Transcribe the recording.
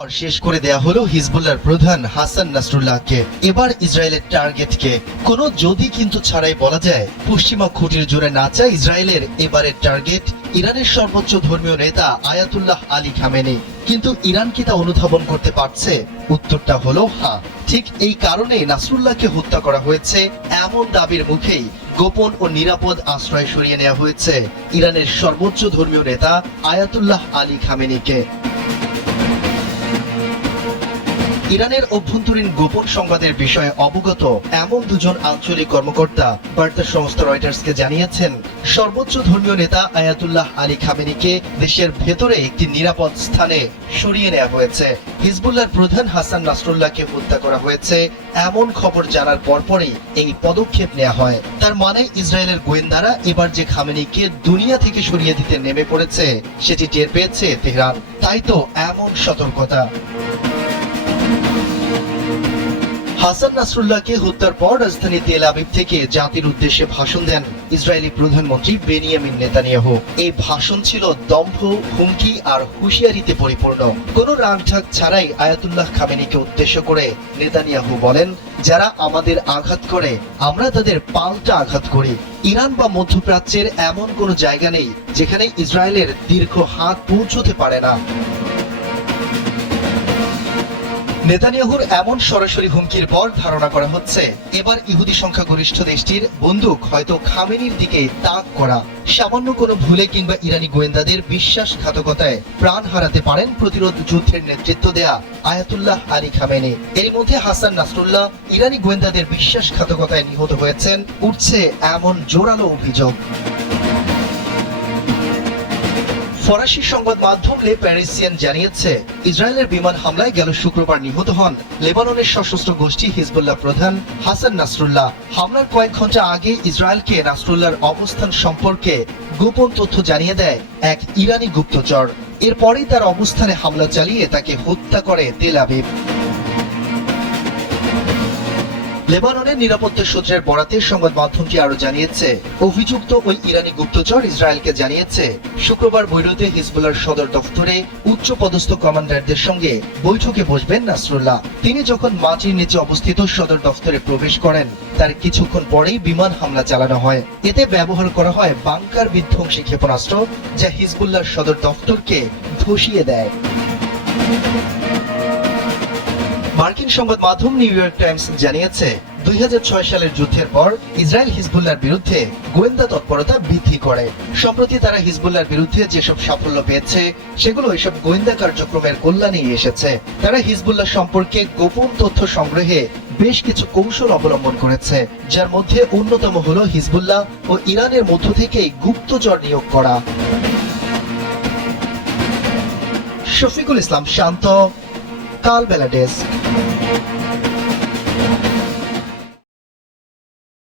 শেষ করে দেয়া হলো হিজবুল্লাহর প্রধান হাসান নাসরুল্লাহকে। এবার ইসরায়েলের টার্গেটকে কোনো যদি কিন্তু ছাড়াই বলা যায়, পশ্চিমা খুঁটির জোরে নাচা ইসরায়েলের এবারের টার্গেট ইরানের সর্বোচ্চ ধর্মীয় নেতা আয়াতুল্লাহ আলী খামেনি। কিন্তু ইরান কি তা অনুধাবন করতে পারছে? উত্তরটা হলো হ্যাঁ। ঠিক এই কারণে নাসরুল্লাহকে হত্যা করা হয়েছে এমন দাবির মুখেই গোপন ও নিরাপদ আশ্রয় সরিয়ে নেওয়া হয়েছে ইরানের সর্বোচ্চ ধর্মীয় নেতা আয়াতুল্লাহ আলী খামেনিকে। ইরানের অভ্যন্তরীণ গোপন সংবাদের বিষয়ে অবগত এমন দুজন আঞ্চলিক কর্মকর্তা বার্তা সংস্থা রয়টার্সকে জানিয়েছেন, সর্বোচ্চ ধর্মীয় নেতা আয়াতুল্লাহ আলী খামেনিকে দেশের ভেতরে একটি নিরাপদ স্থানে সরিয়ে নেওয়া হয়েছে। হিজবুল্লাহর প্রধান হাসান নাসরুল্লাহকে হত্যা করা হয়েছে এমন খবর জানার পরপরই এই পদক্ষেপ নেওয়া হয়। তার মানে ইসরায়েলের গোয়েন্দারা এবার যে খামেনিকে দুনিয়া থেকে সরিয়ে দিতে নেমে পড়েছে সেটি টের পেয়েছে তেহরান। তাই তো এমন সতর্কতা। হাসান নাসরুল্লাহকে হত্যার পর রাজধানী তেল আবিব থেকে জাতির উদ্দেশ্যে ভাষণ দেন ইসরায়েলি প্রধানমন্ত্রী বেনিয়ামিন নেতানিয়াহু। এই ভাষণ ছিল দম্ভ, হুমকি আর হুঁশিয়ারিতে পরিপূর্ণ। কোনো রাগঢাক ছাড়াই আয়াতুল্লাহ খামেনিকে উদ্দেশ্য করে নেতানিয়াহু বলেন, যারা আমাদের আঘাত করে আমরা তাদের পাল্টা আঘাত করি। ইরান বা মধ্যপ্রাচ্যের এমন কোনো জায়গা নেই যেখানে ইসরায়েলের দীর্ঘ হাত পৌঁছতে পারে না। নেতানিয়াহুর এমন সরাসরি হুমকির পর ধারণা করা হচ্ছে এবার ইহুদি সংখ্যাগরিষ্ঠ দেশটির বন্দুক হয়তো খামেনির দিকে তাক করা। সামান্য কোনো ভুলে কিংবা ইরানি গোয়েন্দাদের বিশ্বাসঘাতকতায় প্রাণ হারাতে পারেন প্রতিরোধ যুদ্ধের নেতৃত্ব দেয়া আয়াতুল্লাহ আলী খামেনি। এর মধ্যে হাসান নাসরুল্লাহ ইরানি গোয়েন্দাদের বিশ্বাসঘাতকতায় নিহত হয়েছেন, উঠছে এমন জোরালো অভিযোগ। ফরাসি সংবাদ মাধ্যম লে প্যারিসিয়ান জানিয়েছে, ইসরায়েলের বিমান হামলায় গেল শুক্রবার নিহত হন লেবাননের সশস্ত্র গোষ্ঠী হিজবুল্লাহ প্রধান হাসান নাসরুল্লাহ। হামলার কয়েক ঘন্টা আগে ইসরায়েলকে নাসরুল্লাহর অবস্থান সম্পর্কে গোপন তথ্য জানিয়ে দেয় এক ইরানি গুপ্তচর। এরপরেই তার অবস্থানে হামলা চালিয়ে তাকে হত্যা করে তেল আবিব। লেবাননের নিরাপত্তা সূত্রের বরাতে সংবাদ মাধ্যমটি আরো জানিয়েছে, অভিযুক্ত ওই ইরানি গুপ্তচর ইসরায়েলকে জানিয়েছে শুক্রবার বৈরুতে হিজবুল্লাহর সদর দফতরে উচ্চ পদস্থ কমান্ডারদের সঙ্গে বৈঠকে বসবেন নাসরুল্লাহ। তিনি যখন মাটির নিচে অবস্থিত সদর দফতরে প্রবেশ করেন তার কিছুক্ষণ পরেই বিমান হামলা চালানো হয়। এতে ব্যবহার করা হয় বাংকার বিধ্বংসী ক্ষেপণাস্ত্র, যা হিজবুল্লাহর সদর দফতরকে ধসিয়ে দেয়। মার্কিন সংবাদ মাধ্যম নিউ ইয়র্ক টাইমস জানিয়েছে, 2006 সালের যুদ্ধের পর ইসরায়েল হিজবুল্লাহর বিরুদ্ধে গোয়েন্দা তৎপরতা বৃদ্ধি করে। সম্প্রতি তারা হিজবুল্লাহর বিরুদ্ধে যেসব সাফল্য পেয়েছে সেগুলো এসব গোয়েন্দা কার্যক্রমের কল্যাণেই এসেছে। তারা হিজবুল্লাহ সম্পর্কে গোপন তথ্য সংগ্রহে বেশ কিছু কৌশল অবলম্বন করেছে, যার মধ্যে অন্যতম হলো হিজবুল্লাহ ও ইরানের মধ্য থেকেই গুপ্তচর নিয়োগ করা। শফিকুল ইসলাম শান্ত, কালবেলা ডেস্ক।